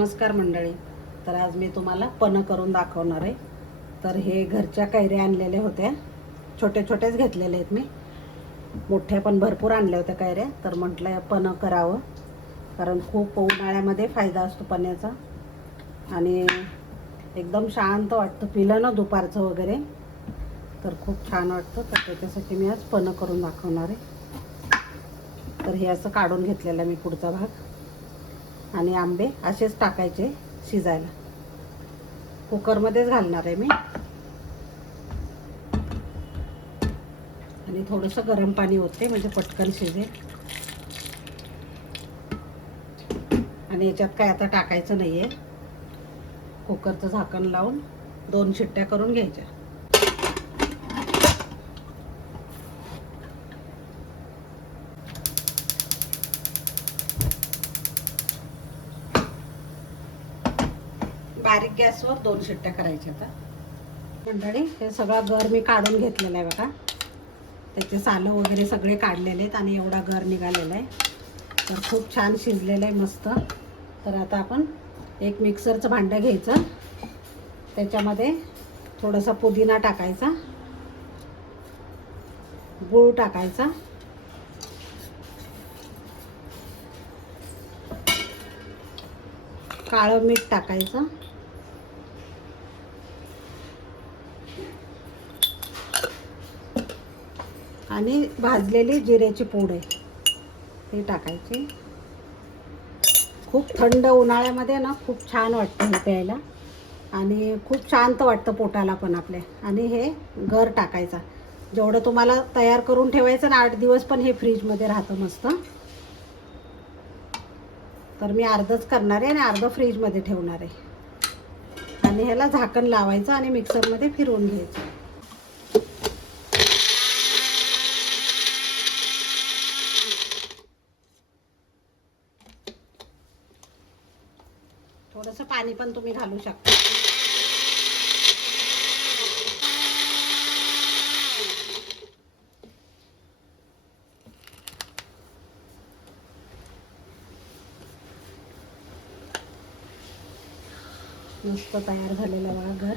नमस्कार मंडळी. तर आज मी तुम्हाला पन्ह करून दाखवणार आहे. तर हे घरच्या कैऱ्या आणलेल्या होत्या, छोटे छोटेच घेतलेले आहेत मी. मोठ्या पण भरपूर आणल्या होत्या कैऱ्या. तर म्हटलं पन्ह करावं, कारण खूप उन्हाळ्यामध्ये फायदा असतो पन्ह्याचा आणि एकदम शांत वाटतं पिलं ना दुपारचं वगैरे, तर खूप छान वाटतं. तर त्याच्यासाठी मी आज पन्ह करून दाखवणार आहे. तर हे असं काढून घेतलेलं मी पुढचा भाग, आणि आंबे असेच टाकायचे शिजायला. कुकरमध्येच घालणार आहे मी, आणि थोडंसं गरम पाणी होते म्हणजे पटकन शिजेल. आणि याच्यात काय आता टाकायचं नाही आहे. कुकरचं झाकण लावून 2 शिट्ट्या करून घ्यायच्या. बारीक गॅसवर 2 शिट्ट्या करायच्या. आता मंडळी हे सगळा गर मी काढून घेतलेला आहे बघा. त्याचे सालं वगैरे सगळे काढलेले आहेत आणि एवढा गर निघालेला आहे. तर खूप छान शिजलेलं आहे मस्त. तर आता आपण एक मिक्सरचं भांडं घ्यायचं, त्याच्यामध्ये थोडासा पुदिना टाकायचा, गूळ टाकायचा, काळं मीठ टाकायचं, आणि भाजलेली जिऱ्याची पूड आहे ती टाकायची. खूप थंड उन्हाळ्यामध्ये ना खूप छान वाटतं हे प्यायला, आणि खूप शांत वाटतं पोटाला पण आपल्या. आणि हे गर टाकायचा. जेवढं तुम्हाला तयार करून ठेवायचं ना 8 दिवस, पण हे फ्रीजमध्ये राहतं मस्त. तर मी अर्धच करणार आहे आणि अर्ध फ्रीजमध्ये ठेवणार आहे. आणि ह्याला झाकण लावायचं आणि मिक्सरमध्ये फिरवून घ्यायचं. थोडंसं पाणी पण तुम्ही घालू शकता. मस्त तयार झालेलं बघा घर.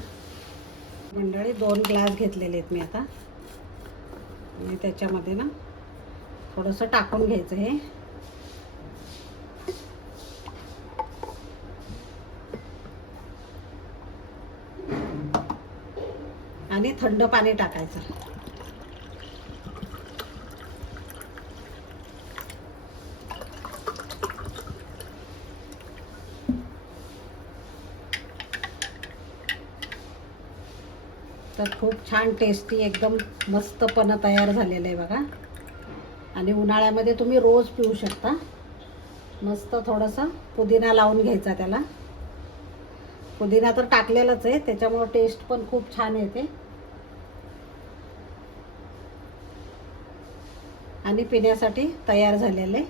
मंडळी 2 ग्लास घेतलेले आहेत मी आता, आणि त्याच्यामध्ये ना थोडंसं टाकून घ्यायचं हे. आणि थंड पाणी टाकायचं. तर खूप छान टेस्टी एकदम मस्त पन्ह तयार झालेलं आहे बघा. आणि उन्हाळ्यामध्ये तुम्ही रोज पिऊ शकता. मस्त थोडंसं पुदिना लावून घ्यायचा त्याला. पुदिना तर टाकलेलाच आहे, त्याच्यामुळे टेस्ट पण खूप छान येते. आणि पिण्यासाठी तयार झालेले.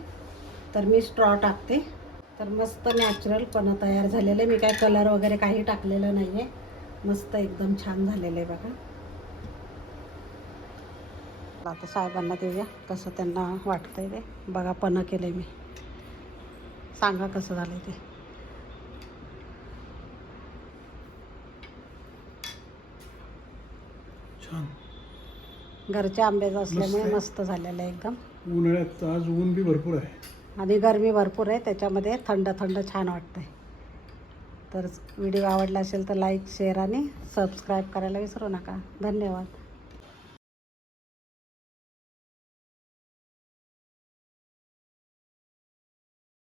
तर मी स्ट्रॉ टाकते. तर मस्त नॅचरल पन्ह तयार झालेलं आहे. मी काय कलर वगैरे काही टाकलेलं नाही आहे. मस्त एकदम छान झालेलं आहे बघा. आता साहेबांना देऊया कसं त्यांना वाटतंय ते. बघा पन्ह केलंय मी, सांगा कसं झालंय ते. छान. घरच्या आंब्याचं असल्यामुळे मस्त झालेलं आहे एकदम. उन्हाळ्यात आज ऊन बी भरपूर आहे आणि गरमी भरपूर आहे, त्याच्यामध्ये थंड थंड छान वाटतंय. तर व्हिडिओ आवडला असेल तर लाईक, शेअर आणि सबस्क्राईब करायला विसरू नका. धन्यवाद.